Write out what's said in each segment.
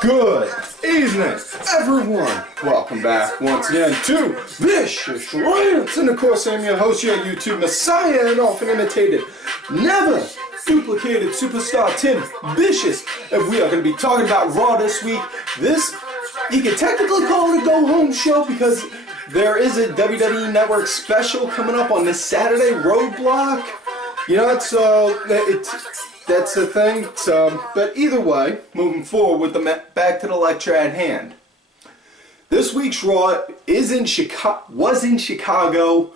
Good evening, everyone. Welcome back once again to Vicious Rants. And of course, I'm your host, your YouTube messiah, and often imitated, never duplicated superstar Tim Vicious. And we are going to be talking about Raw this week. This, you can technically call it a go-home show because there is a WWE Network special coming up on this Saturday roadblock. You know, that's the thing. So, but either way, moving forward with the back to the lecture at hand. This week's Raw was in Chicago.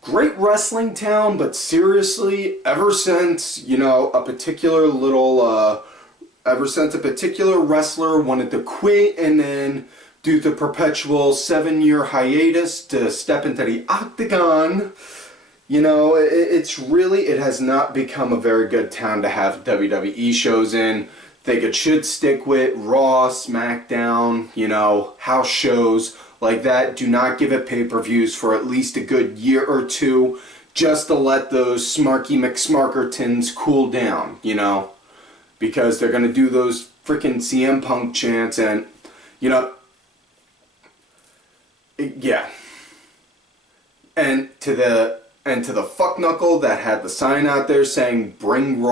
Great wrestling town, but seriously, ever since, you know, a particular wrestler wanted to quit and then do the perpetual 7-year hiatus to step into the octagon, you know, it has not become a very good town to have WWE shows in. Think it should stick with Raw, SmackDown, you know, house shows like that. Do not give it pay-per-views for at least a good year or two just to let those Smarky McSmarkertons cool down, you know, because they're going to do those freaking CM Punk chants and, you know, yeah. And to the fuck knuckle that had the sign out there saying bring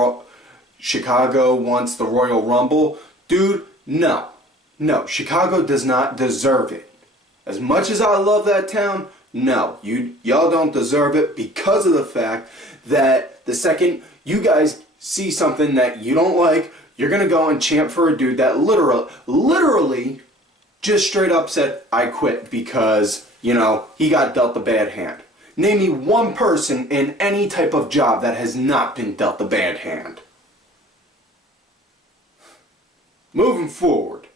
Chicago wants the Royal Rumble, dude, no, Chicago does not deserve it. As much as I love that town, no, y'all don't deserve it because of the fact that the second you guys see something that you don't like, you're gonna go and chant for a dude that literally just straight up said I quit because, you know, he got dealt a bad hand. Name me one person in any type of job that has not been dealt a bad hand. Moving forward.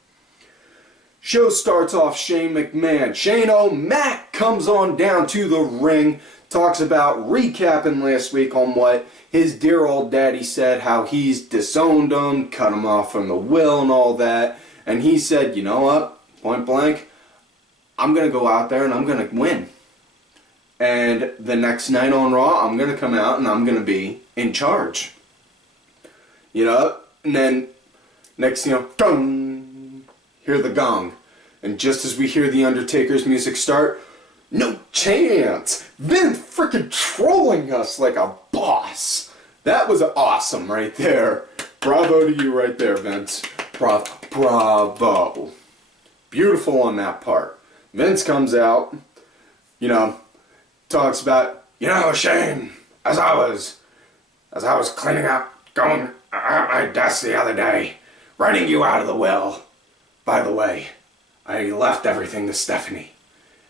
Show starts off Shane McMahon. Shane O'Mac comes on down to the ring. Talks about recapping last week on what his dear old daddy said. How he's disowned him, cut him off from the will and all that. And he said, you know what? Point blank. I'm going to go out there and I'm going to win. And the next night on Raw, I'm going to come out and I'm going to be in charge. You know? And then, next thing you know, dong! Hear the gong. And just as we hear the Undertaker's music start, no chance! Vince freaking trolling us like a boss. That was awesome right there. Bravo to you right there, Vince. Bravo. Beautiful on that part. Vince comes out, you know, talks about, you know, Shane, as I was cleaning up, going out my desk the other day, writing you out of the will. By the way, I left everything to Stephanie,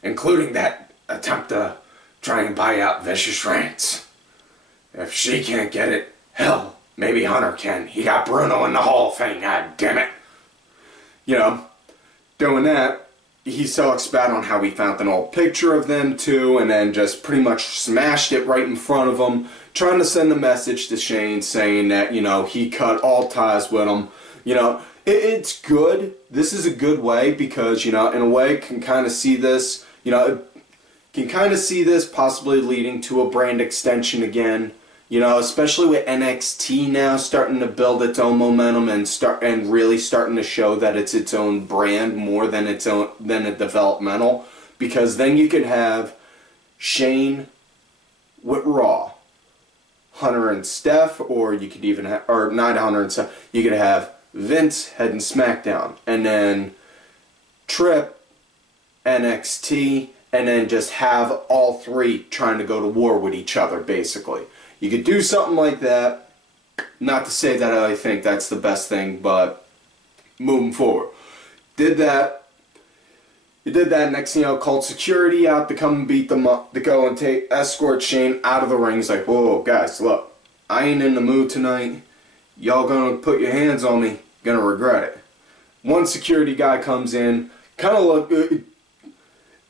including that attempt to try and buy out Vicious Rants. If she can't get it, hell, maybe Hunter can. He got Bruno in the Hall of Fame, god damn it. You know, doing that. He's so expat on how he found an old picture of them too, and then just pretty much smashed it right in front of him, trying to send a message to Shane saying that, you know, he cut all ties with him. You know, it's good. This is a good way because, you know, in a way can kind of see this, you know, can kind of see this possibly leading to a brand extension again. You know, especially with NXT now starting to build its own momentum and really starting to show that it's its own brand more than a developmental, because then you could have Shane with Raw, Hunter and Steph, or you could even have, or not Hunter and Steph, you could have Vince heading SmackDown, and then Trip, NXT, and then just have all three trying to go to war with each other, basically. You could do something like that. Not to say that I think that's the best thing, but moving forward. Did that. You did that. Next thing you know, called security out to come and beat them up, to go and escort Shane out of the ring. He's like, whoa, guys, look, I ain't in the mood tonight. Y'all gonna put your hands on me, gonna regret it. One security guy comes in, kind of look,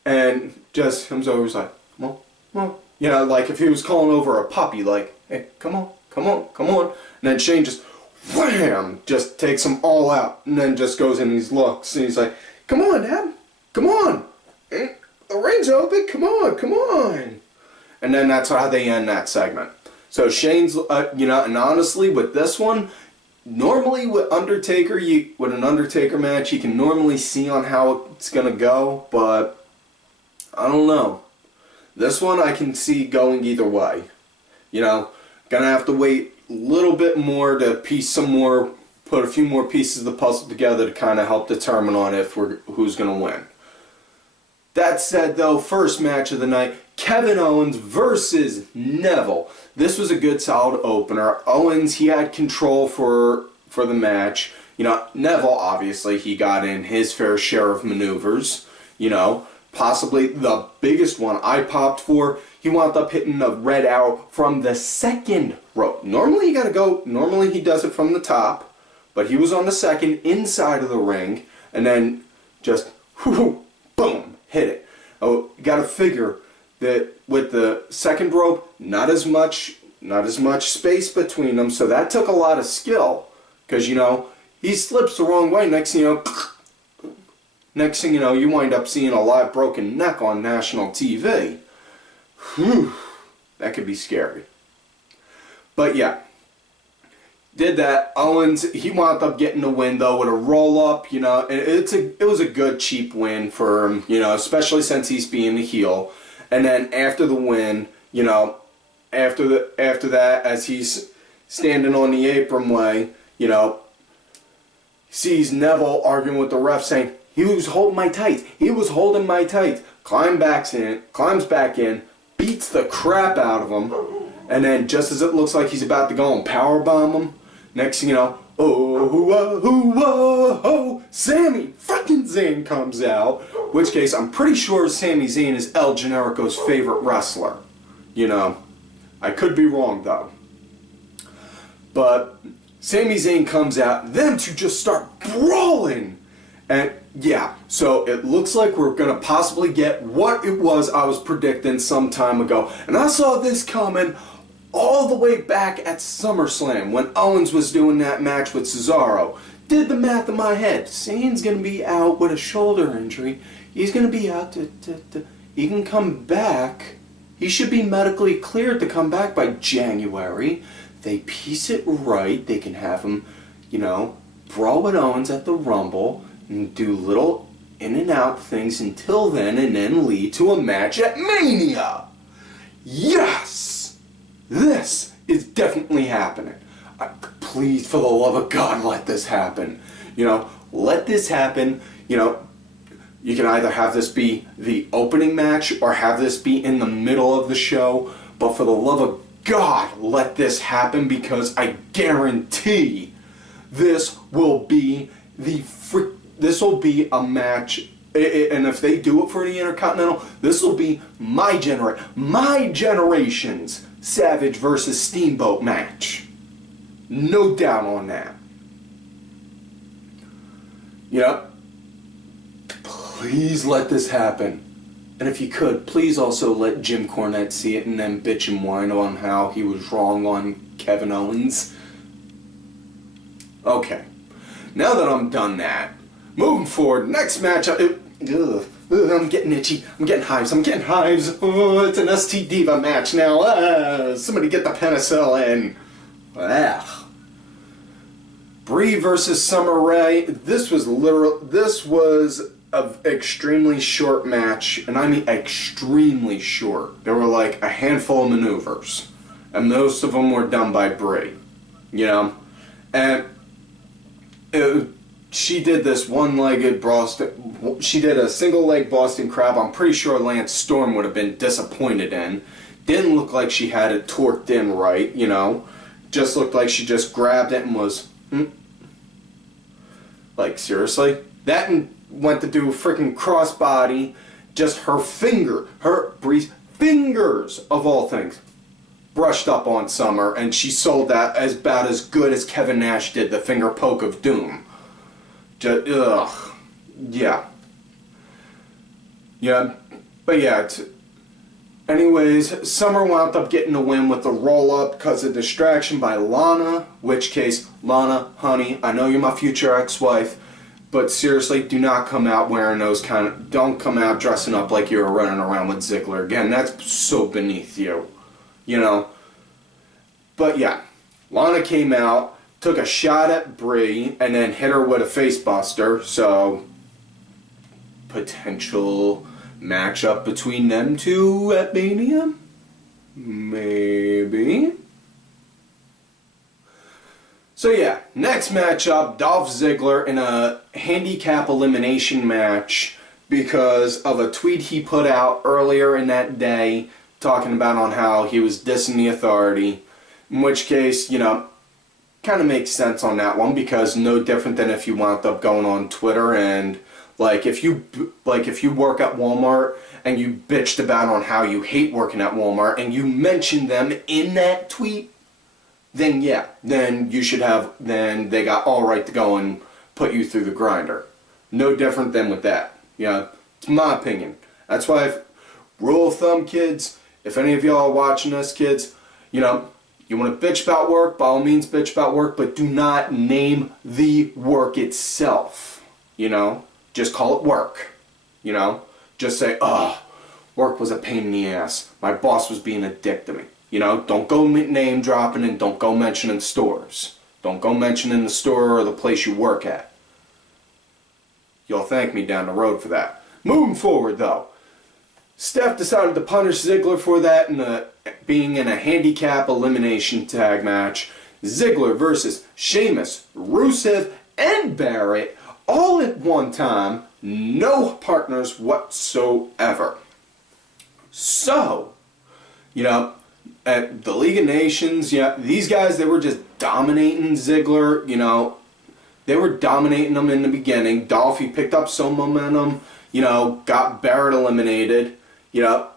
and just comes over, he's like, come on, come on. You know, like if he was calling over a puppy, like, hey, come on, come on, come on. And then Shane just, wham, just takes them all out. And then just goes in and he looks, and he's like, come on, Dad, come on. The ring's open, come on, come on. And then that's how they end that segment. So Shane's, you know, and honestly, with this one, normally with Undertaker, with an Undertaker match, you can normally see on how it's gonna go, but I don't know. This one I can see going either way. You know, gonna have to wait a little bit more to put a few more pieces of the puzzle together to kind of help determine on who's gonna win. That said, though, first match of the night, Kevin Owens versus Neville. This was a good, solid opener. Owens, he had control for the match. You know, Neville, obviously, he got in his fair share of maneuvers. You know, possibly the biggest one I popped for, he wound up hitting a red arrow from the second rope. Normally, normally he does it from the top, but he was on the second, inside of the ring, and then just, boom, hit it. Oh, you gotta figure that with the second rope, not as much space between them, so that took a lot of skill. Because, you know, he slips the wrong way, next thing you know, you wind up seeing a live broken neck on national TV. Whew, that could be scary. But yeah, did that. Owens, he wound up getting the win though with a roll-up. You know, it was a good cheap win for him. You know, especially since he's being the heel. And then after the win, you know, after that, as he's standing on the apron way, you know, sees Neville arguing with the ref, saying he was holding my tights. He was holding my tights. Climbs back in, beats the crap out of him, and then just as it looks like he's about to go and powerbomb him, next thing you know, Sami fucking Zayn comes out. Which case, I'm pretty sure Sami Zayn is El Generico's favorite wrestler. You know, I could be wrong though. But Sami Zayn comes out, them two just start brawling. And yeah, so it looks like we're going to possibly get what it was I was predicting some time ago. And I saw this coming all the way back at SummerSlam when Owens was doing that match with Cesaro. Did the math in my head. Zayn's going to be out with a shoulder injury. He's going to be out he can come back. He should be medically cleared to come back by January. They piece it right. They can have him, you know, brawl with Owens at the Rumble and do little in and out things until then, and then lead to a match at Mania. Yes! This is definitely happening. Please, for the love of God, let this happen. You know, let this happen. You know, you can either have this be the opening match or have this be in the middle of the show, but for the love of God, let this happen, because I guarantee this will be a match, and if they do it for the Intercontinental, this will be my generation's Savage versus Steamboat match. No doubt on that. You know, please let this happen. And if you could, please also let Jim Cornette see it and then bitch and whine on how he was wrong on Kevin Owens. Okay. Now that I'm done that, moving forward, next match, I'm getting itchy. I'm getting hives. Oh, it's an ST Diva match now. Somebody get the penicillin. Brie versus Summer Rae. This was an extremely short match, and I mean extremely short. There were like a handful of maneuvers, and most of them were done by Brie. You know, and she did this one-legged Boston. She did a single-leg Boston Crab. I'm pretty sure Lance Storm would have been disappointed in. Didn't look like she had it torqued in right. You know, just looked like she just grabbed it and was. Like, seriously? That and went to do a freaking crossbody, just Brie's fingers, of all things, brushed up on Summer, and she sold that as about as good as Kevin Nash did the finger poke of doom. Just, yeah. Yeah, but yeah, anyways, Summer wound up getting the win with the roll-up because of distraction by Lana, which case, Lana, honey, I know you're my future ex-wife, but seriously, do not come out wearing those don't come out dressing up like you're running around with Ziggler. Again, that's so beneath you, you know. But yeah, Lana came out, took a shot at Brie, and then hit her with a face buster. So, potential matchup between them two at Mania? Maybe. So yeah, next matchup, Dolph Ziggler in a handicap elimination match because of a tweet he put out earlier in that day talking about on how he was dissing the Authority. In which case, you know, kind of makes sense on that one because no different than if you wound up going on Twitter and like if you work at Walmart and you bitched about on how you hate working at Walmart and you mentioned them in that tweet, then yeah, then you should have, then they got all right to go and put you through the grinder. No different than with that. Yeah, it's my opinion. That's why, rule of thumb, kids, if any of y'all are watching this, kids, you know, you want to bitch about work, by all means bitch about work, but do not name the work itself. You know, just call it work. You know, just say, oh, work was a pain in the ass. My boss was being a dick to me. You know, don't go name dropping and don't go mentioning stores. Don't go mentioning the store or the place you work at. You'll thank me down the road for that. Moving forward though, Steph decided to punish Ziggler for that in being in a handicap elimination tag match. Ziggler versus Sheamus, Rusev, and Barrett all at one time. No partners whatsoever. So, you know, at the League of Nations, yeah, these guys, they were just dominating Ziggler, you know. They were dominating him in the beginning. Dolph, he picked up some momentum, you know, got Barrett eliminated, you know,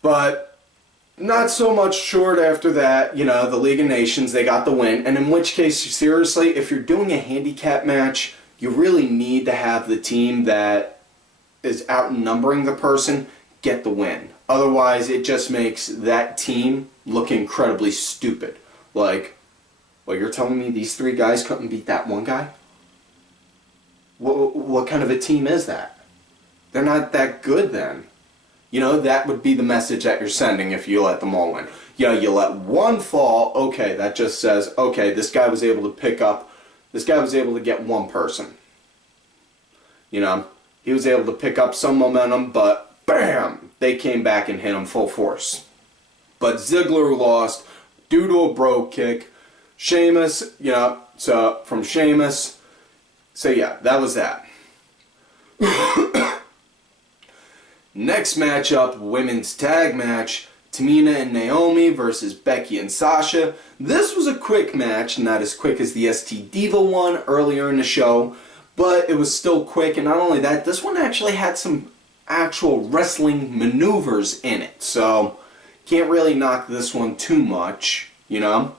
but not so much short after that, you know, the League of Nations, they got the win. And in which case, seriously, if you're doing a handicap match, you really need to have the team that is outnumbering the person get the win. Otherwise, it just makes that team look incredibly stupid. Like, well, you're telling me these three guys couldn't beat that one guy? What kind of a team is that? They're not that good then. You know, that would be the message that you're sending if you let them all win. You know, you let one fall, okay, that just says, okay, this guy was able to get one person. You know, he was able to pick up some momentum, but bam! They came back and hit him full force. But Ziggler lost due to a brogue kick. Sheamus, you know, so from Sheamus. So yeah, that was that. Next matchup, women's tag match. Tamina and Naomi versus Becky and Sasha. This was a quick match, not as quick as the ST Diva one earlier in the show, but it was still quick, and not only that, this one actually had some actual wrestling maneuvers in it, so can't really knock this one too much, you know.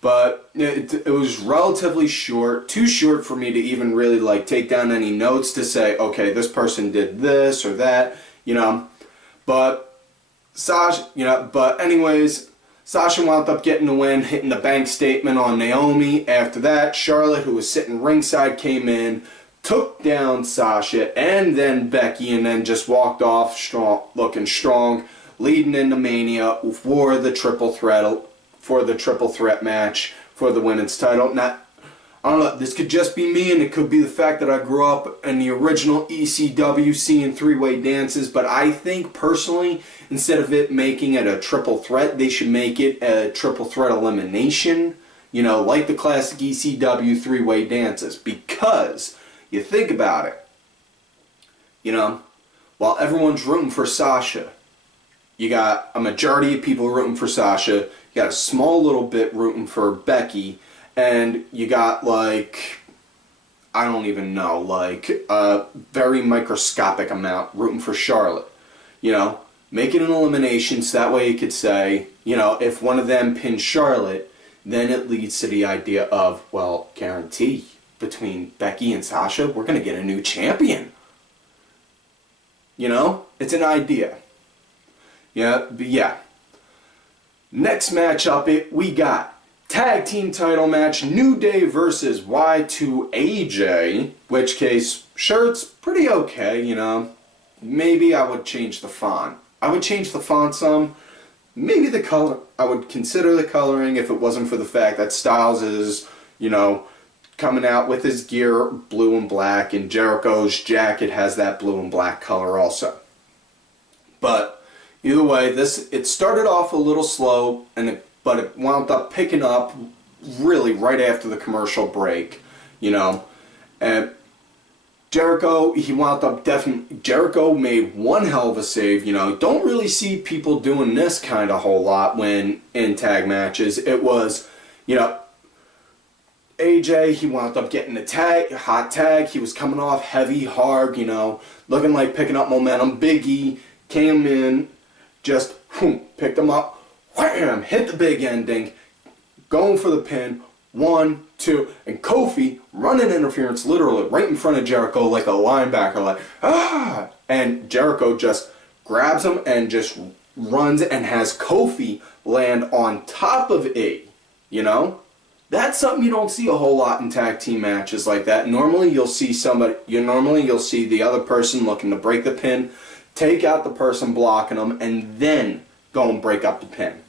But it was relatively short, too short for me to even really like take down any notes to say, okay, this person did this or that, you know. But Sasha, you know, but anyways, Sasha wound up getting the win, hitting the bank statement on Naomi. After that, Charlotte, who was sitting ringside, came in, took down Sasha and then Becky, and then just walked off strong, looking strong, leading into Mania for the triple threat match for the women's title. Now, I don't know, this could just be me, and it could be the fact that I grew up in the original ECW seeing three-way dances, but I think personally, instead of it making it a triple threat, they should make it a triple threat elimination, you know, like the classic ECW three-way dances, because you think about it, you know, while everyone's rooting for Sasha, you got a majority of people rooting for Sasha, you got a small little bit rooting for Becky, and you got, like, I don't even know, like, a very microscopic amount rooting for Charlotte. You know, make it an elimination so that way you could say, you know, if one of them pins Charlotte, then it leads to the idea of, well, guarantee between Becky and Sasha, we're going to get a new champion. You know, it's an idea. Yeah, but yeah. Next matchup, we got tag team title match, New Day versus Y2AJ, which case, sure, it's pretty okay, you know. Maybe I would change the font. I would change the font some, maybe the color, I would consider the coloring if it wasn't for the fact that Styles is, you know, coming out with his gear blue and black, and Jericho's jacket has that blue and black color also. But either way, it started off a little slow, but it wound up picking up really right after the commercial break, you know. And Jericho, Jericho made one hell of a save, you know. Don't really see people doing this kind of whole lot when in tag matches. It was, you know, AJ, he wound up getting a hot tag. He was coming off heavy, hard, you know, looking like picking up momentum. Big E came in, just picked him up, wham, hit the big ending, going for the pin. 1, 2, and Kofi running interference literally right in front of Jericho like a linebacker, like, ah! And Jericho just grabs him and just runs and has Kofi land on top of E, you know? That's something you don't see a whole lot in tag team matches like that. Normally you'll see you'll see the other person looking to break the pin, take out the person blocking them, and then go and break up the pin.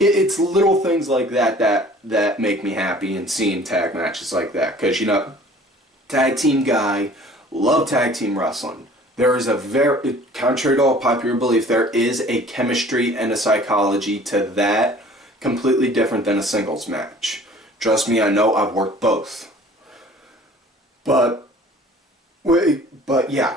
It's little things like that make me happy in seeing tag matches like that. Because, you know, tag team guy, love tag team wrestling. There is contrary to all popular belief, there is a chemistry and a psychology to that completely different than a singles match. Trust me, I know, I've worked both. But yeah.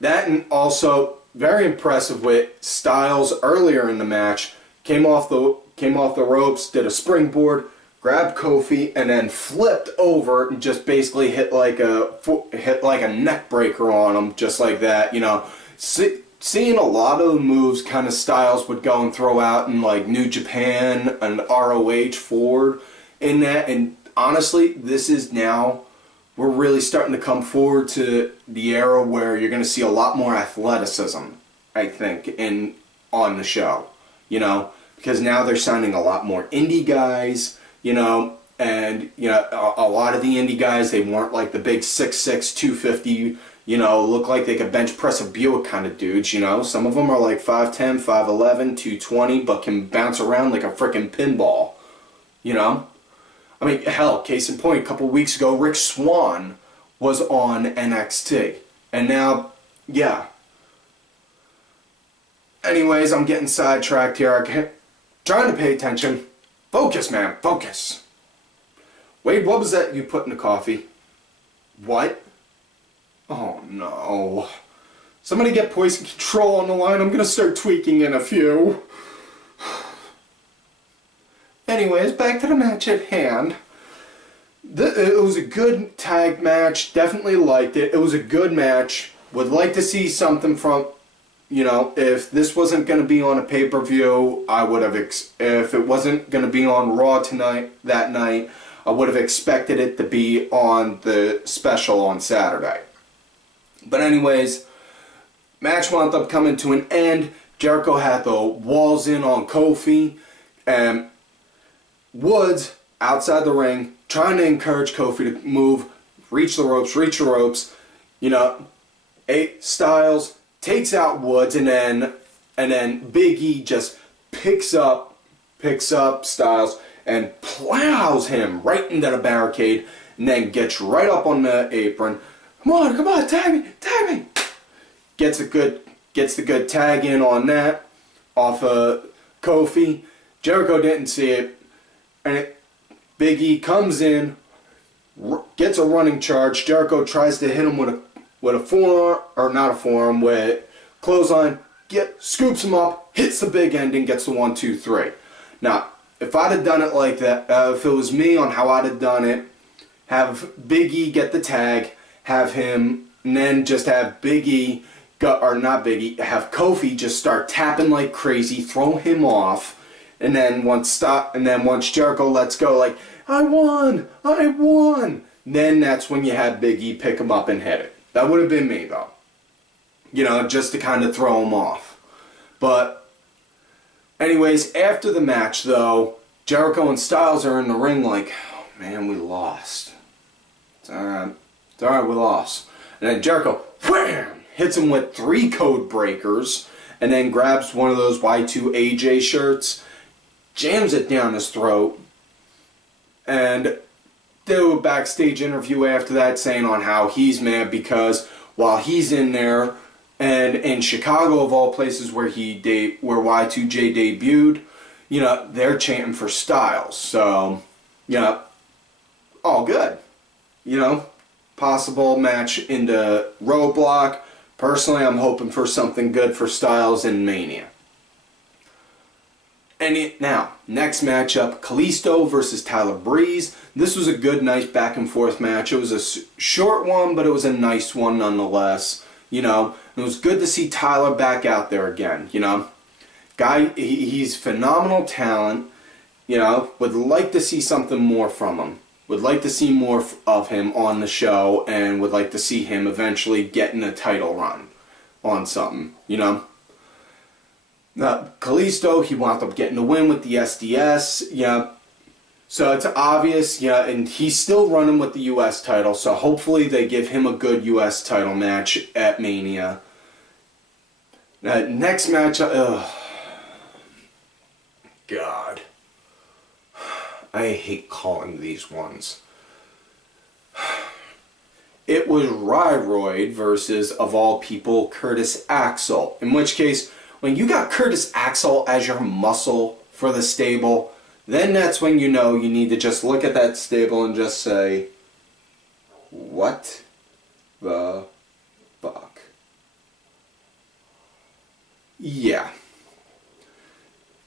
That, and also very impressive with Styles earlier in the match. Came off the ropes, did a springboard, grabbed Kofi, and then flipped over and just basically hit like a neck breaker on him, just like that. You know, seeing a lot of the moves kind of Styles would go and throw out in like New Japan and ROH forward in that. And honestly, this is now, we're really starting to come forward to the era where you're going to see a lot more athleticism, I think, on the show. You know, because now they're signing a lot more indie guys, you know, and, you know, a lot of the indie guys, they weren't like the big 6'6", 250, you know, look like they could bench press a Buick kind of dudes, you know. Some of them are like 5'10", 5'11", 220, but can bounce around like a freaking pinball, you know. I mean, hell, case in point, a couple weeks ago, Rick Swann was on NXT, and now, yeah. Anyways, I'm getting sidetracked here. I'm trying to pay attention. Focus, man. Focus. Wade, what was that you put in the coffee? What? Oh, no. Somebody get poison control on the line. I'm going to start tweaking in a few. Anyways, back to the match at hand. It was a good tag match. Definitely liked it. It was a good match. Would like to see something from... You know, if this wasn't going to be on a pay-per-view, I would have, if it wasn't going to be on Raw that night, I would have expected it to be on the special on Saturday. But anyways, match wound up coming to an end. Jericho had the walls in on Kofi, and Woods, outside the ring, trying to encourage Kofi to move, reach the ropes, you know, Styles takes out Woods, and then Big E just picks up Styles and plows him right into the barricade, and then gets right up on the apron. Come on, tag me. Gets the good tag in on that off of Kofi. Jericho didn't see it, and Big E comes in, gets a running charge. Jericho tries to hit him with a forearm, or not a forearm, with clothesline, scoops him up, hits the big ending, gets the 1, 2, 3. Now, if I'd have done it like that, if it was me on how I'd have done it, have Big E get the tag, have him, and then just have Big E, have Kofi just start tapping like crazy, throw him off, and then once Jericho lets go, like, I won, then that's when you have Big E pick him up and hit it. That would have been me, though. You know, just to kind of throw him off. But, anyways, after the match, though, Jericho and Styles are in the ring like, oh, man, we lost. It's alright. We lost. And then Jericho, wham, hits him with 3 code breakers. and then grabs one of those Y2AJ shirts, jams it down his throat, and do a backstage interview after that saying on how he's mad because while he's in there and in Chicago of all places where Y2J debuted, you know, they're chanting for Styles. So, you know, all good. You know, possible match into Roadblock. Personally, I'm hoping for something good for Styles in Mania. Now, next matchup, Kalisto versus Tyler Breeze. This was a good, nice back and forth match. It was a short one, but it was a nice one nonetheless. You know, it was good to see Tyler back out there again. You know, guy, he's phenomenal talent. You know, would like to see something more from him. Would like to see more of him on the show, and would like to see him eventually getting a title run on something. You know. Kalisto, he wound up getting the win with the SDS, yeah. So it's obvious, yeah, and he's still running with the US title, so hopefully they give him a good US title match at Mania. Next match, God. I hate calling these ones. It was RyRyid versus, of all people, Curtis Axel, in which case, when you got Curtis Axel as your muscle for the stable, then that's when you know you need to just look at that stable and just say, what the fuck? Yeah.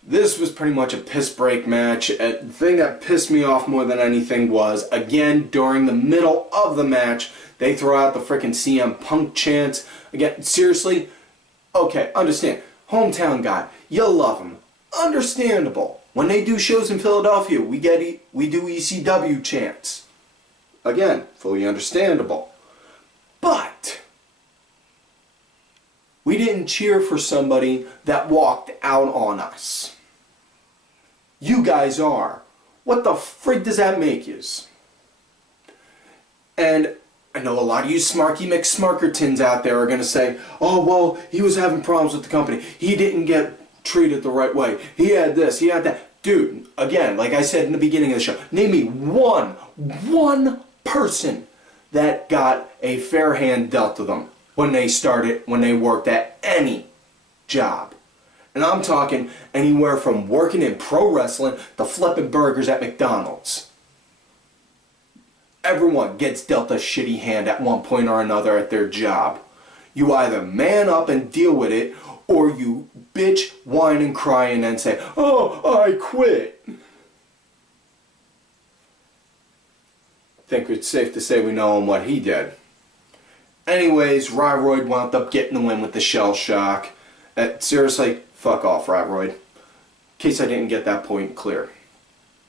This was pretty much a piss break match. The thing that pissed me off more than anything was, again, during the middle of the match, they throw out the frickin' CM Punk chants. Again, seriously? Okay, understand. Hometown guy, you love him. Understandable. When they do shows in Philadelphia, we do ECW chants. Again, fully understandable. But we didn't cheer for somebody that walked out on us. You guys are. What the frig does that make yous? And I know a lot of you Smarky McSmarkertons out there are going to say, oh, well, he was having problems with the company. He didn't get treated the right way. He had this, he had that. Dude, again, like I said in the beginning of the show, name me one person that got a fair hand dealt to them when they worked at any job. And I'm talking anywhere from working in pro wrestling to flipping burgers at McDonald's. Everyone gets dealt a shitty hand at one point or another at their job. You either man up and deal with it, or you bitch, whine, and cry and then say, oh, I quit. I think it's safe to say we know what he did. Anyways, RyRyid wound up getting the win with the shell shock. Seriously, fuck off, RyRyid. In case I didn't get that point clear.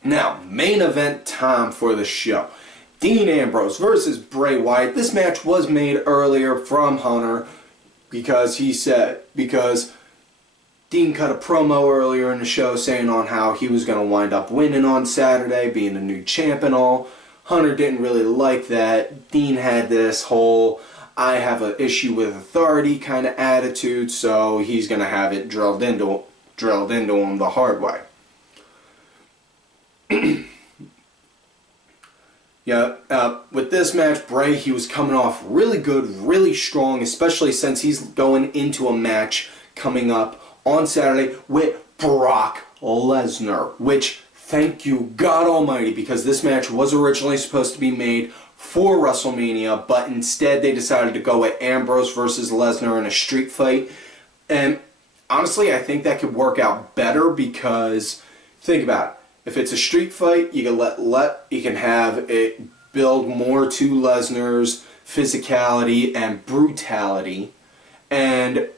Now, main event time for the show. Dean Ambrose versus Bray Wyatt. This match was made earlier from Hunter because Dean cut a promo earlier in the show saying on how he was going to wind up winning on Saturday, being the new champ and all. Hunter didn't really like that. Dean had this whole I have an issue with authority kind of attitude, so he's going to have it drilled into him the hard way. Yeah, with this match, Bray, he was coming off really good, really strong, especially since he's going into a match coming up on Saturday with Brock Lesnar, which, thank you God Almighty, because this match was originally supposed to be made for WrestleMania, but instead they decided to go with Ambrose versus Lesnar in a street fight. And honestly, I think that could work out better because, think about it. If it's a street fight, you can you can have it build more to Lesnar's physicality and brutality. And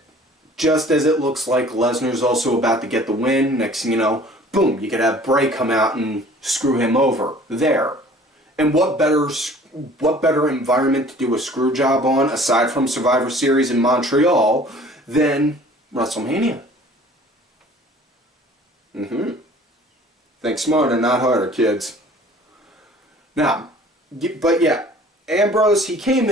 just as it looks like Lesnar's also about to get the win, next thing you know, boom, you could have Bray come out and screw him over there. And what better environment to do a screw job on, aside from Survivor Series in Montreal, than WrestleMania? Think smarter, not harder, kids. Now, but yeah, Ambrose, he came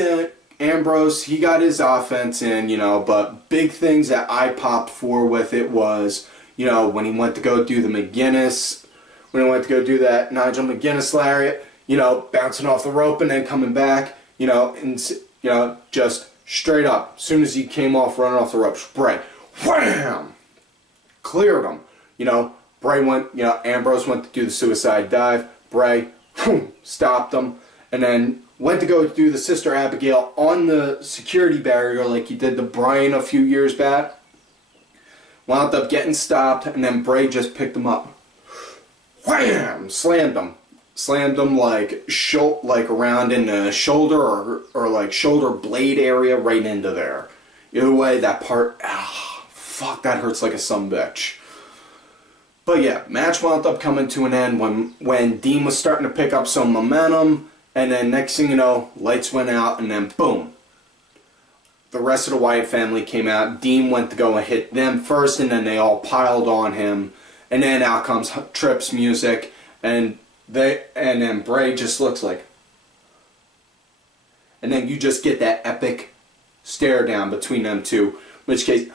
Ambrose, he got his offense in, you know, but big things that I popped for with it was, you know, when he went to go do the McGuinness, when he went to go do that Nigel McGuinness lariat, you know, bouncing off the rope and then coming back, you know, and, you know, just straight up, as soon as he came off running off the ropes, Bray, wham! Cleared him. You know, Bray went, you know, Ambrose went to do the suicide dive, Bray, boom, stopped him, and then went to go do the Sister Abigail on the security barrier like he did to Bryan a few years back. Wound up getting stopped, and then Bray just picked him up. Wham! Slammed him. Slammed him like around in the shoulder or like shoulder blade area right into there. Either way, that part, fuck, that hurts like a sumbitch. But yeah, match wound up coming to an end when Dean was starting to pick up some momentum. And then next thing you know, lights went out, and then boom. The rest of the Wyatt family came out. Dean went to go and hit them first, and then they all piled on him. And then out comes Tripp's music, and then Bray just looks like. And then you just get that epic stare down between them two. In which case,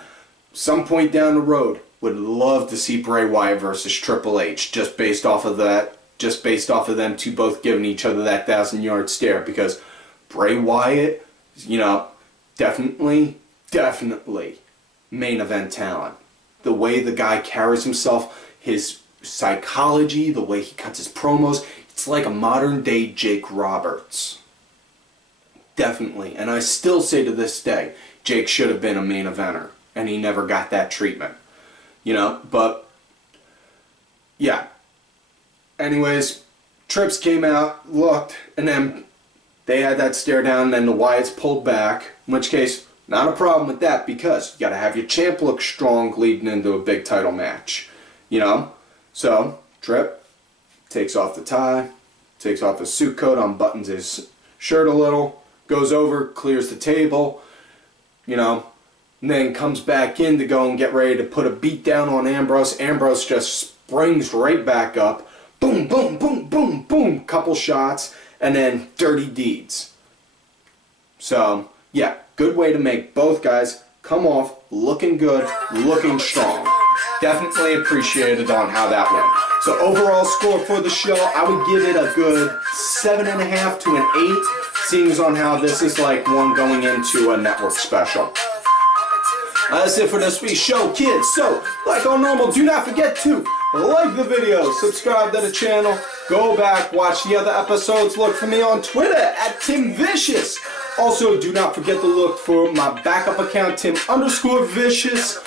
some point down the road, would love to see Bray Wyatt versus Triple H, just based off of that. Just based off of them two both giving each other that 1,000-yard stare, because Bray Wyatt, you know, definitely main event talent. The way the guy carries himself, his psychology, the way he cuts his promos, it's like a modern day Jake Roberts. Definitely. And I still say to this day, Jake should have been a main eventer, and he never got that treatment. You know, but yeah. Anyways, Trips came out, looked, and then they had that stare down, and then the Wyatts pulled back, in which case, not a problem with that, because you gotta have your champ look strong leading into a big title match, you know? So, Tripp takes off the tie, takes off his suit coat, unbuttons his shirt a little, goes over, clears the table, you know, and then comes back in to go and get ready to put a beat down on Ambrose. Ambrose just springs right back up. Boom, boom, boom, boom, boom. Couple shots, and then dirty deeds. So, yeah, good way to make both guys come off looking good, looking strong. Definitely appreciated on how that went. So overall score for the show, I would give it a good 7.5 to an 8, seeing as on how this is like one going into a network special. That's it for this week's show, kids. So, like all normal, do not forget to like the video, subscribe to the channel, go back, watch the other episodes, look for me on Twitter at TimVicious. Also, do not forget to look for my backup account, Tim_Vicious.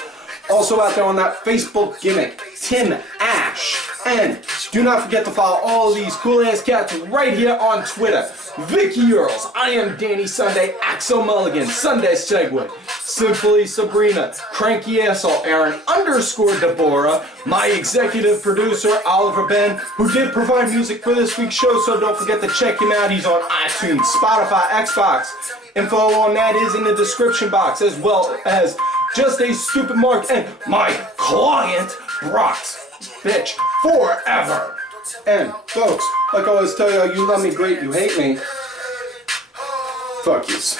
Also out there on that Facebook gimmick, Tim Ash. And do not forget to follow all of these cool ass cats right here on Twitter. Vicky Earls, I am Danny Sunday, Axel Mulligan, Sunday Segway, Simply Sabrina, Cranky Asshole, Aaron _Deborah, my executive producer, Oliver Ben, who did provide music for this week's show, so don't forget to check him out. He's on iTunes, Spotify, Xbox. Info on that is in the description box, as well as Just a Stupid Mark and my client, Brock's Bitch Forever. And, folks, like I always tell you, you love me great, you hate me. Fuck yous.